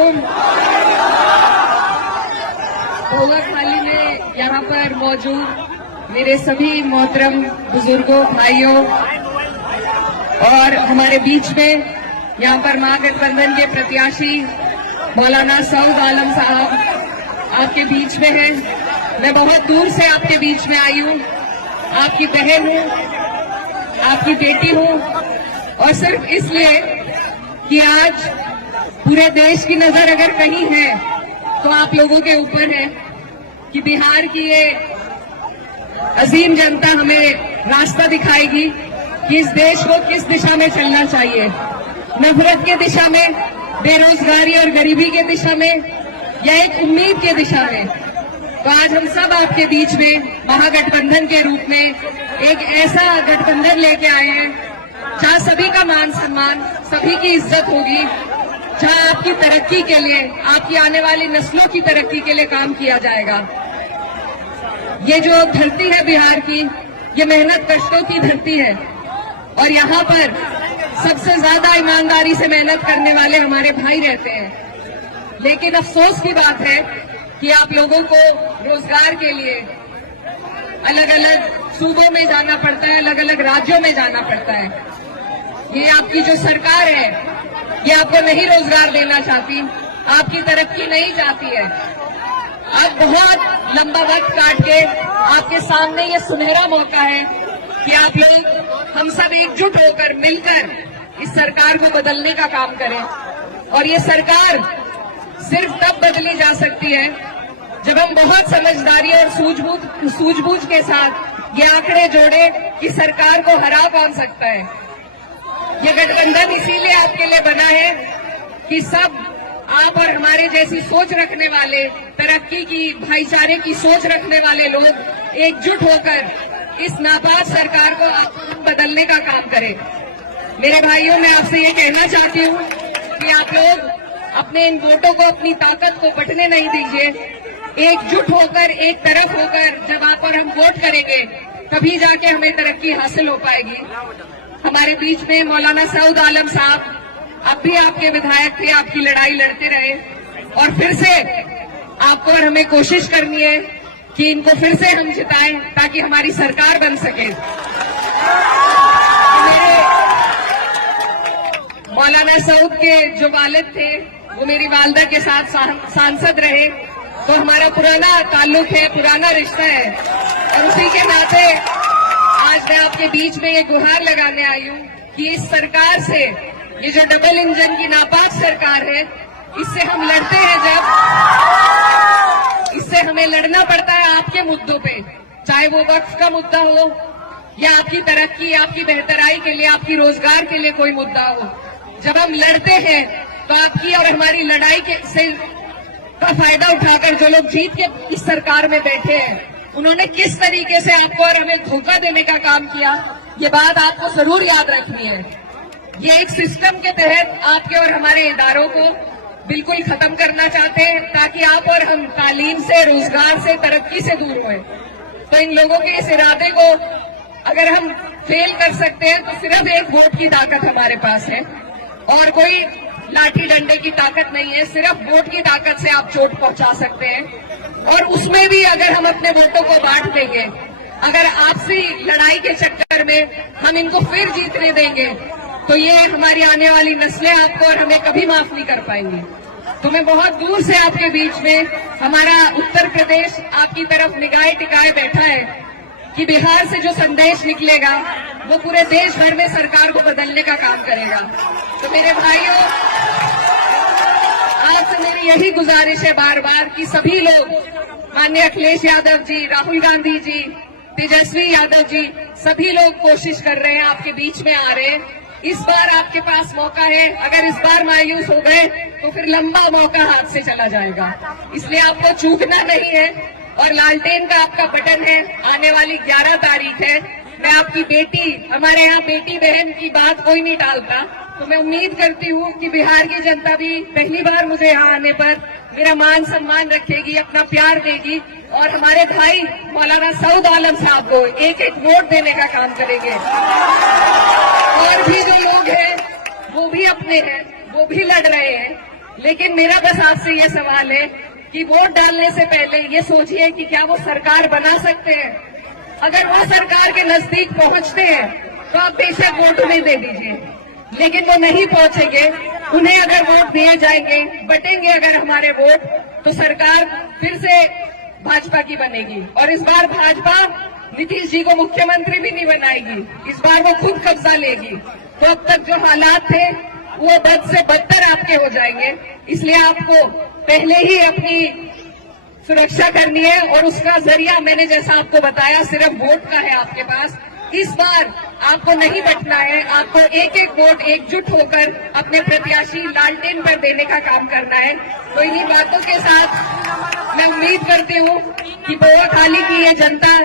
अलैकुम। थाली में यहाँ पर मौजूद मेरे सभी मोहतरम बुजुर्गों, भाइयों और हमारे बीच में यहाँ पर महागठबंधन के प्रत्याशी मौलाना सऊद आलम साहब आपके बीच में हैं। मैं बहुत दूर से आपके बीच में आई हूँ, आपकी बहन हूँ, आपकी बेटी हूँ, और सिर्फ इसलिए कि आज पूरे देश की नजर अगर कहीं है तो आप लोगों के ऊपर है कि बिहार की ये अजीम जनता हमें रास्ता दिखाएगी कि इस देश को किस दिशा में चलना चाहिए, नफरत के दिशा में, बेरोजगारी और गरीबी के दिशा में, या एक उम्मीद के दिशा में। तो आज हम सब आपके बीच में महागठबंधन के रूप में एक ऐसा गठबंधन लेके आए हैं जहाँ सभी का मान सम्मान, सभी की इज्जत होगी, जहाँ आपकी तरक्की के लिए, आपकी आने वाली नस्लों की तरक्की के लिए काम किया जाएगा। ये जो धरती है बिहार की, ये मेहनत कष्टों की धरती है और यहाँ पर सबसे ज्यादा ईमानदारी से मेहनत करने वाले हमारे भाई रहते हैं। लेकिन अफसोस की बात है कि आप लोगों को रोजगार के लिए अलग अलग सूबों में जाना पड़ता है, अलग अलग राज्यों में जाना पड़ता है। ये आपकी जो सरकार है, ये आपको नहीं रोजगार देना चाहती, आपकी तरक्की नहीं चाहती है। अब बहुत लंबा वक्त काट के आपके सामने ये सुनहरा मौका है कि आप लोग, हम सब एकजुट होकर मिलकर इस सरकार को बदलने का काम करें। और ये सरकार सिर्फ तब बदली जा सकती है जब हम बहुत समझदारी और सूझबूझ के साथ ये आंकड़े जोड़े कि सरकार को हरा कौन सकता है। ये गठबंधन इसीलिए आपके लिए बना है कि सब आप और हमारे जैसी सोच रखने वाले, तरक्की की, भाईचारे की सोच रखने वाले लोग एकजुट होकर इस नापाक सरकार को बदलने का काम करें। मेरे भाइयों, मैं आपसे ये कहना चाहती हूँ कि आप लोग अपने इन वोटों को, अपनी ताकत को बंटने नहीं दीजिए। एकजुट होकर, एक तरफ होकर जब आप और हम वोट करेंगे तभी जाके हमें तरक्की हासिल हो पाएगी। हमारे बीच में मौलाना सऊद आलम साहब, अब भी आपके विधायक थे, आपकी लड़ाई लड़ते रहे और फिर से आपको और हमें कोशिश करनी है कि इनको फिर से हम जिताएं ताकि हमारी सरकार बन सके। मेरे मौलाना सऊद के जो वालिद थे वो मेरी वालदा के साथ सांसद रहे, तो हमारा पुराना ताल्लुक है, पुराना रिश्ता है, और उसी के नाते आज मैं आपके बीच में ये गुहार लगाने आई हूँ कि इस सरकार से, ये जो डबल इंजन की नापाक सरकार है, इससे हम लड़ते हैं जब, इससे हमें लड़ना पड़ता है आपके मुद्दों पे, चाहे वो वक्फ का मुद्दा हो या आपकी तरक्की, आपकी बेहतराई के लिए, आपकी रोजगार के लिए कोई मुद्दा हो। जब हम लड़ते हैं तो आपकी और हमारी लड़ाई का फायदा उठाकर जो लोग जीत के इस सरकार में बैठे हैं, उन्होंने किस तरीके से आपको और हमें धोखा देने का काम किया, ये बात आपको जरूर याद रखनी है। ये एक सिस्टम के तहत आपके और हमारे इदारों को बिल्कुल खत्म करना चाहते हैं ताकि आप और हम तालीम से, रोजगार से, तरक्की से दूर होए। तो इन लोगों के इस इरादे को अगर हम फेल कर सकते हैं तो सिर्फ एक वोट की ताकत हमारे पास है और कोई लाठी डंडे की ताकत नहीं है। सिर्फ वोट की ताकत से आप चोट पहुंचा सकते हैं और उसमें भी अगर हम अपने वोटों को बांट देंगे, अगर आपसी लड़ाई के चक्कर में हम इनको फिर जीतने देंगे तो ये हमारी आने वाली नस्लें आपको और हमें कभी माफ नहीं कर पाएंगी। तो मैं बहुत दूर से आपके बीच में, हमारा उत्तर प्रदेश आपकी तरफ निगाहें टिकाए बैठा है कि बिहार से जो संदेश निकलेगा वो पूरे देश भर में सरकार को बदलने का काम करेगा। तो मेरे भाइयों, आपसे मेरी यही गुजारिश है बार बार कि सभी लोग, माननीय अखिलेश यादव जी, राहुल गांधी जी, तेजस्वी यादव जी, सभी लोग कोशिश कर रहे हैं, आपके बीच में आ रहे हैं। इस बार आपके पास मौका है, अगर इस बार मायूस हो गए तो फिर लंबा मौका हाथ से चला जाएगा। इसलिए आपको चूकना नहीं है और लालटेन का आपका बटन है, आने वाली 11 तारीख है। मैं आपकी बेटी, हमारे यहाँ बेटी बहन की बात कोई नहीं टालता, तो मैं उम्मीद करती हूँ कि बिहार की जनता भी पहली बार मुझे यहाँ आने पर मेरा मान सम्मान रखेगी, अपना प्यार देगी और हमारे भाई मौलाना सऊद आलम साहब को एक एक वोट देने का काम करेंगे। और भी जो लोग हैं वो भी अपने हैं, वो भी लड़ रहे हैं, लेकिन मेरा बस आपसे ये सवाल है कि वोट डालने से पहले ये सोचिए कि क्या वो सरकार बना सकते हैं। अगर वो सरकार के नजदीक पहुंचते हैं तो आप बेशक वोट उन्हें दे दीजिए, लेकिन वो नहीं पहुंचेंगे। उन्हें अगर वोट दिए जाएंगे, बटेंगे अगर हमारे वोट, तो सरकार फिर से भाजपा की बनेगी। और इस बार भाजपा नीतीश जी को मुख्यमंत्री भी नहीं बनाएगी, इस बार वो खुद कब्जा लेगी। तो अब तक जो हालात थे वो बद से बदतर आपके हो जाएंगे। इसलिए आपको पहले ही अपनी सुरक्षा करनी है, और उसका जरिया मैंने जैसा आपको बताया सिर्फ वोट का है आपके पास। इस बार आपको नहीं बचना है, आपको एक एक वोट एकजुट होकर अपने प्रत्याशी लालटेन पर देने का काम करना है। तो इन्हीं बातों के साथ मैं उम्मीद करती हूँ कि बोआखाली की ये जनता,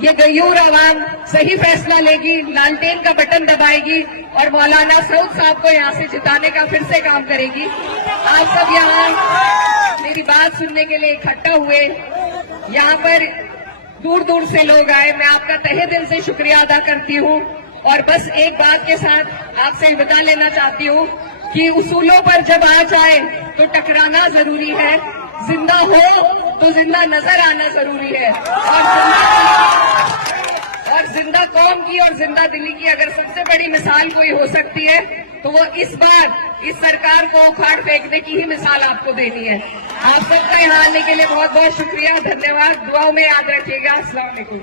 ये गयूर आवाम सही फैसला लेगी, लालटेन का बटन दबाएगी और मौलाना सऊद साहब को यहाँ से जिताने का फिर से काम करेगी। आप सब यहाँ मेरी बात सुनने के लिए इकट्ठा हुए, यहाँ पर दूर दूर से लोग आए, मैं आपका तहे दिल से शुक्रिया अदा करती हूँ। और बस एक बात के साथ आपसे बता लेना चाहती हूँ कि उसूलों पर जब आ जाए तो टकराना जरूरी है, जिंदा हो तो जिंदा नजर आना जरूरी है। और जिंदा कौम की और जिंदा दिली की अगर सबसे बड़ी मिसाल कोई हो सकती है तो वो इस बार इस सरकार को उखाड़ फेंकने की ही मिसाल आपको देनी है। आप सबका यहाँ आने के लिए बहुत बहुत शुक्रिया, धन्यवाद। दुआओं में याद रखिएगा। अस्सलाम वालेकुम।